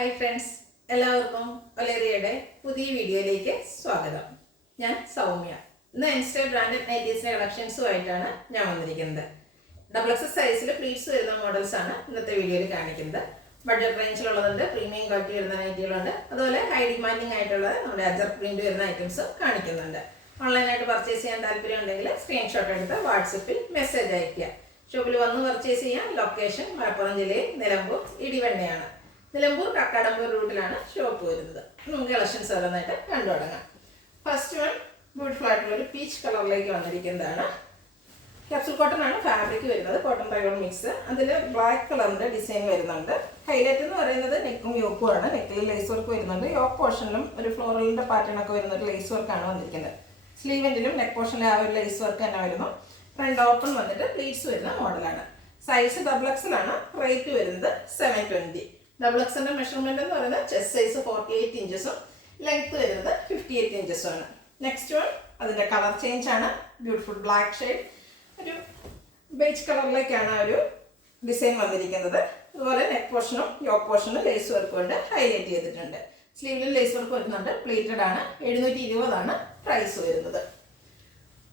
Hi friends, എല്ലാവർക്കും ഒലേറിയയുടെ പുതിയ വീഡിയോയിലേക്ക് സ്വാഗതം. ഞാൻ സൗമ്യ. ഇന്ന് ഇൻസ്റ്റ ബ്രാൻഡഡ് നൈറ്റീസിന്റെ കളക്ഷൻസുമായിട്ടാണ് ഞാൻ വന്നിരിക്കുന്നത്. ഡബിൾ എക്സ് സൈസിൽ പ്ലീറ്റ്സ് വരുന്ന മോഡൽസ് ആണ് ഇന്നത്തെ വീഡിയോയിൽ കാണിക്കുന്നത്. ബഡ്ജറ്റ് റേഞ്ചിലുള്ളതുണ്ട്, പ്രീമിയം ക്വാളിറ്റി വരുന്ന നൈറ്റികളുണ്ട്, അതുപോലെ ഹൈ ഡിമാൻഡിങ് ആയിട്ടുള്ള നമ്മുടെ അജർ പ്രിന്റ് വരുന്ന ഐറ്റംസ് കാണിക്കുന്നുണ്ട്. ഓൺലൈനായിട്ട് പർച്ചേസ് ചെയ്യാൻ താല്പര്യം ഉണ്ടെങ്കിൽ സ്ക്രീൻഷോട്ട് എടുത്ത് വാട്സപ്പിൽ മെസ്സേജ് അയയ്ക്കുക. ഷോപ്പിൽ വന്ന് പർച്ചേസ് ചെയ്യാൻ ലൊക്കേഷൻ മലപ്പുറം ജില്ലയിൽ നിലമ്പൂർ ഇടിവണ്ണയാണ്. നിലമ്പൂർ കക്കാടമ്പൂർ റൂട്ടിലാണ് ഷോപ്പ് വരുന്നത്. നമുക്ക് കളക്ഷൻസ് ഓരോന്നായിട്ട് കണ്ടു തുടങ്ങാം. ഫസ്റ്റ് വൺ ബ്യൂട്ടിഫുൾ ആയിട്ടുള്ള ഒരു പീച്ച് കളറിലേക്ക് വന്നിരിക്കുന്നതാണ്. ക്യാപ്സൂൾ കോട്ടൺ ആണ് ഫാബ്രിക് വരുന്നത്, കോട്ടൺ റയോൺ മിക്സ്. അതിൽ ബ്ലാക്ക് കളറിന്റെ ഡിസൈൻ വരുന്നുണ്ട്. ഹൈലൈറ്റ് എന്ന് പറയുന്നത് നെക്കും യോക്കും ആണ്. നെക്കിൽ ലേസ് വർക്ക് വരുന്നുണ്ട്. യോക്ക് പോർഷനിലും ഒരു ഫ്ലോറലിന്റെ പാറ്റേൺ ഒക്കെ വരുന്ന ഒരു ലേസ് വർക്കാണ് വന്നിരിക്കുന്നത്. സ്ലീവെന്റിലും നെക്ക് പോർഷനിലെ ആ ഒരു ലേസ് വർക്ക് തന്നെ വരുന്നു. ഫ്രണ്ട് ഓപ്പൺ വന്നിട്ട് പ്ലീറ്റ്സ് വരുന്ന മോഡലാണ്. സൈസ് ഡബിൾ എക്സൽ ആണ്. റേറ്റ് വരുന്നത് 720. ഡബിൾ എക്സിന്റെ മെഷർമെന്റ് എന്ന് പറയുന്നത് ചെസ്റ്റ് സൈസ് 48 ഇഞ്ചസും ലെങ്ത് വരുന്നത് 58 ഇഞ്ചസും ആണ്. നെക്സ്റ്റ് വൺ അതിന്റെ കളർ ചേഞ്ച് ആണ്. ബ്യൂട്ടിഫുൾ ബ്ലാക്ക് ഷെയ്ഡ്, ഒരു ബേജ് കളറിലേക്കാണ് ഒരു ഡിസൈൻ വന്നിരിക്കുന്നത്. അതുപോലെ നെക്ക് പോർഷനും യോക്ക് പോർഷനും ലേസ് വർക്ക് കൊണ്ട് ഹൈലൈറ്റ് ചെയ്തിട്ടുണ്ട്. സ്ലീവിലും ലേസ് വർക്ക് വരുന്നുണ്ട്. പ്ലീറ്റഡ് ആണ്. 720 ആണ് പ്രൈസ് വരുന്നത്.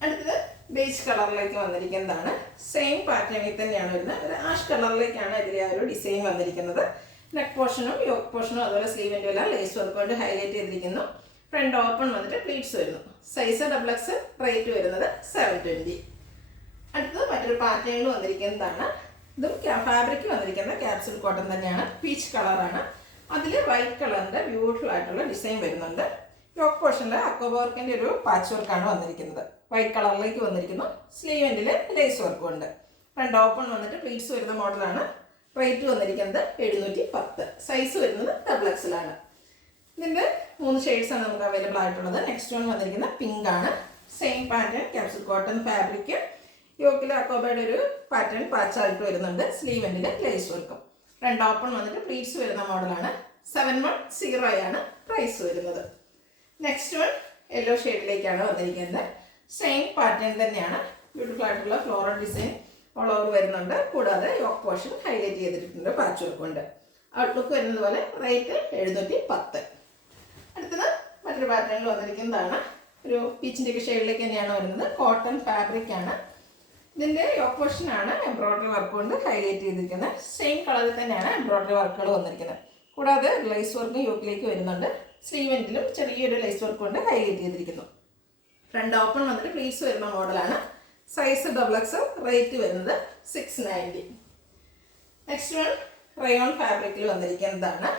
അടുത്തത് ബേജ് കളറിലേക്ക് വന്നിരിക്കുന്നതാണ്. സെയിം പാറ്റേണിൽ തന്നെയാണ് വരുന്നത്. ഒരു ആഷ് കളറിലേക്കാണ് ഇതിലെ ആ ഒരു ഡിസൈൻ വന്നിരിക്കുന്നത്. നെക്ക് പോർഷനും യോക്ക് പോർഷനും അതുപോലെ സ്ലീവിൻ്റെ എല്ലാം ലേസ് വർക്ക് കൊണ്ട് ഹൈലൈറ്റ് ചെയ്തിരിക്കുന്നു. ഫ്രണ്ട് ഓപ്പൺ വന്നിട്ട് പ്ലീറ്റ്സ് വരുന്നു. സൈസ് ഡബിൾ എക്സ്, റേറ്റ് വരുന്നത് 720. അടുത്തത് മറ്റൊരു പാറ്റേണിൽ വന്നിരിക്കുന്നതാണ്. ഇതും ഫാബ്രിക് വന്നിരിക്കുന്ന ക്യാപ്സൂൾ കോട്ടൺ തന്നെയാണ്. പീച്ച് കളറാണ്. അതിൽ വൈറ്റ് കളറിൻ്റെ ബ്യൂട്ടിഫുൾ ആയിട്ടുള്ള ഡിസൈൻ വരുന്നുണ്ട്. യോക്ക് പോർഷനിൽ അക്കോബോർക്കിൻ്റെ ഒരു പാച്ച് വർക്കാണ് വന്നിരിക്കുന്നത്. വൈറ്റ് കളറിലേക്ക് വന്നിരിക്കുന്നു. സ്ലീവെൻറ്റിൽ ലേസ് വർക്കും ഉണ്ട്. ഫ്രണ്ട് ഓപ്പൺ വന്നിട്ട് പ്ലീറ്റ്സ് വരുന്ന മോഡലാണ്. റേറ്റ് വന്നിരിക്കുന്നത് 710. സൈസ് വരുന്നത് ഡബിൾ എക്സലാണ്. ഇതിൻ്റെ 3 ഷെയ്ഡ്സാണ് നമുക്ക് അവൈലബിൾ ആയിട്ടുള്ളത്. നെക്സ്റ്റ് വൺ വന്നിരിക്കുന്നത് പിങ്ക് ആണ്. Same pattern capsule cotton fabric. യോക്കിൽ അക്കോബയുടെ ഒരു പാറ്റേൺ പാച്ചായിട്ട് വരുന്നുണ്ട്. സ്ലീവെൻറ്റിൽ ലേസ് വർക്കും. ഫ്രണ്ട് ഓപ്പൺ വന്നിട്ട് പ്ലീറ്റ്സ് വരുന്ന മോഡലാണ്. 710 ആണ് പ്രൈസ് വരുന്നത്. നെക്സ്റ്റ് വൺ യെല്ലോ ഷെയ്ഡിലേക്കാണ് വന്നിരിക്കുന്നത്. സെയിം പാറ്റേൺ തന്നെയാണ്. ബ്യൂട്ടിഫുൾ ആയിട്ടുള്ള ഫ്ലോറൽ ഡിസൈൻ ഓൾ ഓവർ വരുന്നുണ്ട്. കൂടാതെ യോക്ക് പോർഷൻ ഹൈലൈറ്റ് ചെയ്തിട്ടുണ്ട് പാച്ച് വർക്ക് കൊണ്ട്. ഔട്ട്ലുക്ക് വരുന്നത് പോലെ. റേറ്റ് 710. അടുത്തത് മറ്റൊരു പാറ്റേണിൽ വന്നിരിക്കുന്നതാണ്. ഒരു പീച്ചിൻ്റെ ഒക്കെ ഷെയ്ഡിലേക്ക് തന്നെയാണ് വരുന്നത്. കോട്ടൺ ഫാബ്രിക് ആണ്. ഇതിൻ്റെ യോക്ക് പോർഷനാണ് എംബ്രോയ്ഡറി വർക്ക് കൊണ്ട് ഹൈലൈറ്റ് ചെയ്തിരിക്കുന്നത്. സെയിം കളറിൽ തന്നെയാണ് എംബ്രോയ്ഡറി വർക്കുകൾ വന്നിരിക്കുന്നത്. കൂടാതെ ലേസ് വർക്കും യോക്കിലേക്ക് വരുന്നുണ്ട്. സ്ലീവെൻറ്റിലും ചെറിയൊരു ലേസ് വർക്ക് കൊണ്ട് ഹൈലൈറ്റ് ചെയ്തിരിക്കുന്നു. ഫ്രണ്ട് ഓപ്പൺ വന്നിട്ട് പ്ലീറ്റ്സ് വരുന്ന മോഡലാണ്. സൈസ് ഡബിൾ എക്സ്, റേറ്റ് വരുന്നത് 690. നെക്സ്റ്റ് വൺ റയോൺ ഫാബ്രിക്കിൽ വന്നിരിക്കുന്നതാണ്.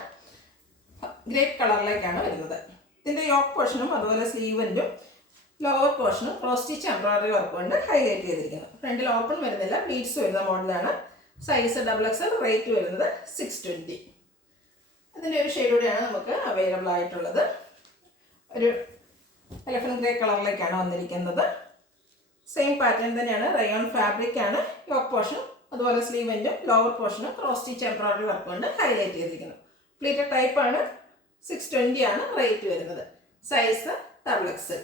ഗ്രേപ്പ് കളറിലേക്കാണ് വരുന്നത്. ഇതിൻ്റെ യോക്ക് പോർഷനും അതുപോലെ സ്ലീവെൻറ്റും ലോവർ പോർഷനും ക്രോസ് സ്റ്റിച്ച് എംബ്രോയ്ഡറി വർക്ക് കൊണ്ട് ഹൈലൈറ്റ് ചെയ്തിരിക്കുന്നു. ഫ്രണ്ടിൽ ഓപ്പൺ വരുന്നില്ല, ബീഡ്സ് വരുന്ന മോഡലാണ്. സൈസ് ഡബിൾ എക്സ്, റേറ്റ് വരുന്നത് 620. അതിൻ്റെ ഒരു ഷെയ്ഡ് കൂടിയാണ് നമുക്ക് അവൈലബിൾ ആയിട്ടുള്ളത്. ഒരു എലഫന്റ് ഗ്രേ കളറിലേക്കാണ് വന്നിരിക്കുന്നത്. സെയിം പാറ്റേൺ തന്നെയാണ്. റയോൺ ഫാബ്രിക് ആണ്. യോക്ക് പോർഷനും അതുപോലെ സ്ലീവെൻറ്റും ലോവർ പോർഷനും ക്രോസ് സ്റ്റിച്ച് എംബ്രോയ്ഡറി വർക്ക് കൊണ്ട് ഹൈലൈറ്റ് ചെയ്തിരിക്കുന്നു. പ്ലീറ്റഡ് ടൈപ്പ് ആണ്. 620 ആണ് റേറ്റ് വരുന്നത്. Size double X.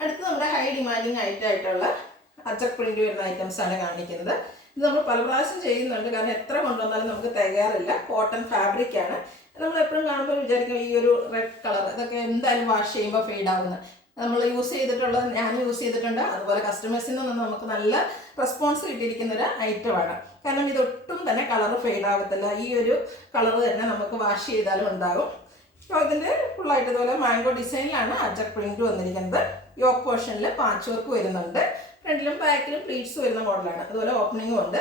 അടുത്ത് നമ്മുടെ ഹൈ ഡിമാൻഡിങ് ആയിട്ടുള്ള അജക് പ്രിന്റ് വരുന്ന ഐറ്റംസ് ആണ് കാണിക്കുന്നത്. ഇത് നമ്മൾ പല പ്രാവശ്യം ചെയ്യുന്നുണ്ട്, കാരണം എത്ര കൊണ്ടുവന്നാലും നമുക്ക് തികയാറില്ല. കോട്ടൺ ഫാബ്രിക് ആണ്. നമ്മൾ എപ്പോഴും കാണുമ്പോൾ വിചാരിക്കും ഈ ഒരു റെഡ് കളർ ഇതൊക്കെ എന്തായാലും വാഷ് ചെയ്യുമ്പോൾ ഫെയ്ഡ് ആവുന്നത്. നമ്മൾ യൂസ് ചെയ്തിട്ടുള്ളത്, ഞാൻ യൂസ് ചെയ്തിട്ടുണ്ട്, അതുപോലെ കസ്റ്റമേഴ്സിൽ നിന്ന് നമുക്ക് നല്ല റെസ്പോൺസ് കിട്ടിയിരിക്കുന്ന ഒരു ഐറ്റമാണ്. കാരണം ഇതൊട്ടും തന്നെ കളർ ഫെയ്ഡ് ആകത്തില്ല. ഈ ഒരു കളർ തന്നെ നമുക്ക് വാഷ് ചെയ്താലും ഉണ്ടാകും. ഇതിൻ്റെ ഫുള്ളായിട്ട് ഇതുപോലെ മാംഗോ ഡിസൈനിലാണ് അജക് പ്രിന്റ് വന്നിരിക്കുന്നത്. യോക്ക് പോർഷനിൽ പാച്ച് വർക്ക് വരുന്നുണ്ട്. ഫ്രണ്ടിലും ബാക്കിലും പ്ലീറ്റ്സ് വരുന്ന മോഡലാണ്. അതുപോലെ ഓപ്പണിങ്ങും ഉണ്ട്.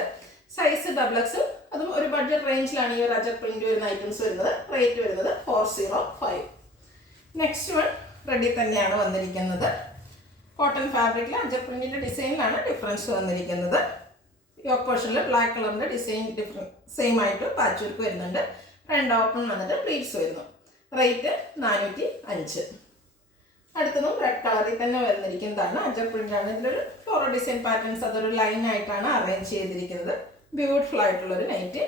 Size double X. അതും ഒരു ബഡ്ജറ്റ് റേഞ്ചിലാണ് ഈ ഒരു അജക് പ്രിന്റ് വരുന്ന ഐറ്റംസ് വരുന്നത്. റേറ്റ് വരുന്നത് 405. നെക്സ്റ്റ് വൺ റെഡി തന്നെയാണ് വന്നിരിക്കുന്നത്. കോട്ടൺ ഫാബ്രിക്കിൽ അജക് പ്രിന്റിന്റെ ഡിസൈനിലാണ് ഡിഫറൻസ് വന്നിരിക്കുന്നത്. യോക്ക് പോർഷനിൽ ബ്ലാക്ക് കളറിന്റെ ഡിസൈൻ സെയിം ആയിട്ട് പാച്ച് വർക്ക് വരുന്നുണ്ട്. ഫ്രണ്ട് ഓപ്പൺ വന്നിട്ട് പ്ലീറ്റ്സ് വരുന്നു. റേറ്റ് 405. അടുത്തതും റെഡ് കളറിൽ തന്നെ വന്നിരിക്കുന്നതാണ്. അജക് പ്രിന്റ് ആണ്. ഇതിലൊരു ഫ്ലോറൽ ഡിസൈൻ പാറ്റേൺസ് അതൊരു ലൈൻ ആയിട്ടാണ് അറേഞ്ച് ചെയ്തിരിക്കുന്നത്. ബ്യൂട്ടിഫുൾ ആയിട്ടുള്ളൊരു നൈറ്റ്.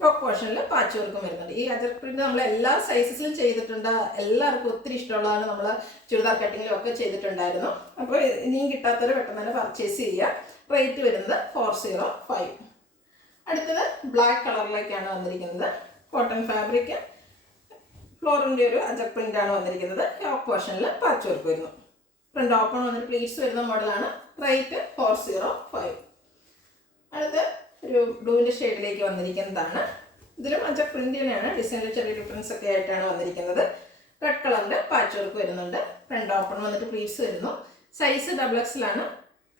യോക്ക് പോർഷനിൽ പാച്ച് വർക്കും വരുന്നുണ്ട്. ഈ അജക് പ്രിന്റ് നമ്മൾ എല്ലാ സൈസസിലും ചെയ്തിട്ടുണ്ട്. എല്ലാവർക്കും ഒത്തിരി ഇഷ്ടമുള്ളതാണ്. നമ്മൾ ചുരിദാർ കട്ടിങ്ങിലും ഒക്കെ ചെയ്തിട്ടുണ്ടായിരുന്നു. അപ്പോൾ ഇനിയും കിട്ടാത്തവർ പെട്ടെന്ന് തന്നെ പർച്ചേസ് ചെയ്യുക. റേറ്റ് വരുന്നത് 405. അടുത്തത് ബ്ലാക്ക് കളറിലേക്കാണ് വന്നിരിക്കുന്നത്. കോട്ടൺ ഫാബ്രിക്, ഫ്ലോറിൻ്റെ ഒരു അജക് പ്രിൻ്റ് ആണ് വന്നിരിക്കുന്നത്. യോക്ക് പോർഷനിൽ പാച്ച് വർക്ക് വരുന്നു. ഫ്രണ്ട് ഓപ്പൺ വന്നിട്ട് പ്ലീറ്റ്സ് വരുന്ന മോഡലാണ്. റേറ്റ് 405. അടുത്ത് ഒരു ബ്ലൂവിൻ്റെ ഷെയ്ഡിലേക്ക് വന്നിരിക്കുന്നതാണ്. ഇതിലും അജക് പ്രിൻ്റ് തന്നെയാണ്, ഡിസൈനിൽ ചെറിയ ഡിഫറൻസ് ഒക്കെ ആയിട്ടാണ് വന്നിരിക്കുന്നത്. റെഡ് കളറിൻ്റെ പാച്ച് വർക്ക് വരുന്നുണ്ട്. ഫ്രണ്ട് ഓപ്പൺ വന്നിട്ട് പ്ലീറ്റ്സ് വരുന്നു. സൈസ് XXL ആണ്.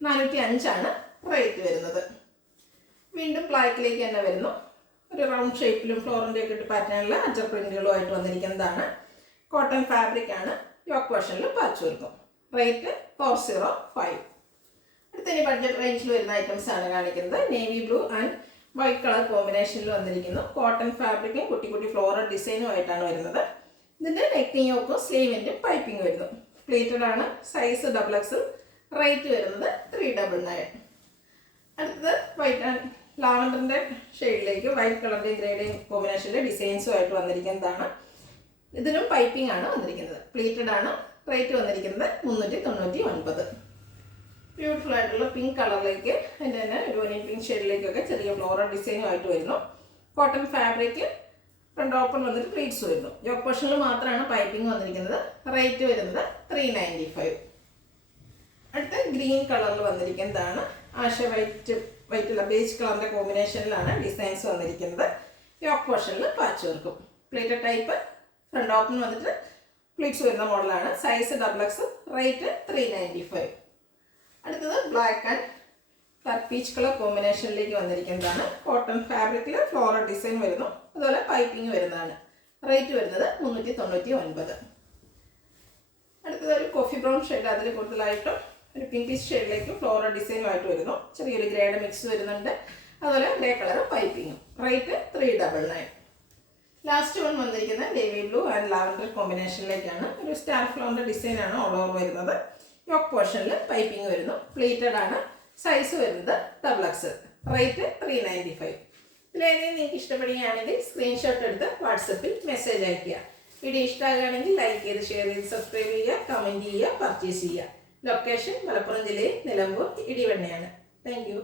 405 ആണ് റേറ്റ് വരുന്നത്. വീണ്ടും ബ്ലാക്കിലേക്ക് തന്നെ വരുന്നു. ഒരു റൗണ്ട് ഷേപ്പിലും ഫ്ലോറിൻ്റെ ഒക്കെ ഇട്ട് പാറ്റേണിൽ അജക് പ്രിന്റുകളുമായിട്ട് വന്നിരിക്കുന്നതാണ്. കോട്ടൺ ഫാബ്രിക് ആണ്. യോക്ക് പോർഷനിൽ പാച്ച് വർക്കും. റേറ്റ് 405. അടുത്തതിന് ബഡ്ജറ്റ് റേഞ്ചിൽ വരുന്ന ഐറ്റംസ് ആണ് കാണിക്കുന്നത്. Navy blue and white colour കോമ്പിനേഷനിൽ വന്നിരിക്കുന്നു. കോട്ടൺ ഫാബ്രിക്കും കുട്ടി കുട്ടി ഫ്ലോറൽ ഡിസൈനും ആയിട്ടാണ് വരുന്നത്. ഇതിൻ്റെ നെക്കിങ് യോക്കും സ്ലീവിൻ്റെയും പൈപ്പിംഗ് വരുന്നു. പ്ലേറ്റഡ് ആണ്. Size XXL. റേറ്റ് വരുന്നത് 399. അടുത്തത് വൈറ്റ് ആൻഡ് ലാവൻഡറിൻ്റെ ഷെയ്ഡിലേക്ക് വൈറ്റ് കളറിൻ്റെയും ഗ്രേയുടെയും കോമ്പിനേഷനിലെ ഡിസൈൻസുമായിട്ട് വന്നിരിക്കുന്നതാണ്. ഇതിലും പൈപ്പിംഗ് ആണ് വന്നിരിക്കുന്നത്. പ്ലേറ്റഡ് ആണ്. റേറ്റ് വന്നിരിക്കുന്നത് 399. ബ്യൂട്ടിഫുൾ ആയിട്ടുള്ള പിങ്ക് കളറിലേക്ക് അതിൻ്റെ തന്നെ ഒരു ഒനിയൻ പിങ്ക് ഷെയ്ഡിലേക്കൊക്കെ ചെറിയ ഫ്ലോറൽ ഡിസൈനുമായിട്ട് വരുന്നു. കോട്ടൺ ഫാബ്രിക്, ഫ്രണ്ട് ഓപ്പൺ വന്നിട്ട് പ്ലീറ്റ്സ് വരുന്നു. യോക്ക് പോർഷനിൽ മാത്രമാണ് പൈപ്പിംഗ് വന്നിരിക്കുന്നത്. റേറ്റ് വരുന്നത് 395. അടുത്ത ഗ്രീൻ കളറിൽ വന്നിരിക്കുന്നതാണ്. ആഷ വൈറ്റുള്ള ബേജ് കളറിൻ്റെ കോമ്പിനേഷനിലാണ് ഡിസൈൻസ് വന്നിരിക്കുന്നത്. യോക്ക് പോർഷനിൽ പാച്ച് വർക്കും. Pleated type. ഫ്രണ്ട് ഓപ്പൺ വന്നിട്ട് പ്ലീറ്റ്സ് വരുന്ന മോഡലാണ്. Size XXL. റേറ്റ് 395. അടുത്തത് ബ്ലാക്ക് ആൻഡ് പീച്ച് കളർ കോമ്പിനേഷനിലേക്ക് വന്നിരിക്കുന്നതാണ്. കോട്ടൺ ഫാബ്രിക്കിൽ ഫ്ലോറൽ ഡിസൈൻ വരുന്നു. അതുപോലെ പൈപ്പിംഗ് വരുന്നതാണ്. റേറ്റ് വരുന്നത് 399. അടുത്തത് ഒരു കോഫി ബ്രൗൺ ഷെയ്ഡ്, അതിൽ കൂടുതലായിട്ടും ഒരു പിങ്കിഷ് ഷെയ്ഡിലേക്ക് ഫ്ലോറൽ ഡിസൈനുമായിട്ട് വരുന്നു. ചെറിയൊരു ഗ്രേഡ് മിക്സ് വരുന്നുണ്ട്. അതുപോലെ ഗ്രേ കളർ പൈപ്പിങ്ങും. റേറ്റ് 399. ലാസ്റ്റ് വൺ വന്നിരിക്കുന്നത് നേവി ബ്ലൂ ആൻഡ് ലാവൻഡർ കോമ്പിനേഷനിലേക്കാണ്. ഒരു സ്റ്റാർ ഫ്ലോറിൻ്റെ ഡിസൈനാണ് ഓൾ ഓവർ വരുന്നത്. യോക്ക് പോർഷനിൽ പൈപ്പിംഗ് വരുന്നു. പ്ലേറ്റഡ് ആണ്. സൈസ് വരുന്നത് XXL. റേറ്റ് 395. ഇതിലേതെങ്കിലും നിങ്ങൾക്ക് ഇഷ്ടപ്പെടുകയാണെങ്കിൽ സ്ക്രീൻഷോട്ട് എടുത്ത് വാട്സപ്പിൽ മെസ്സേജ് അയയ്ക്കുക. വീഡിയോ ഇഷ്ടമാകുകയാണെങ്കിൽ ലൈക്ക് ചെയ്ത്, ഷെയർ ചെയ്ത്, സബ്സ്ക്രൈബ് ചെയ്യുക, കമൻറ്റ് ചെയ്യുക, പർച്ചേസ് ചെയ്യുക. ലൊക്കേഷൻ മലപ്പുറം ജില്ലയിൽ നിലമ്പൂർ ഇടിവണ്ണയാണ്. Thank you.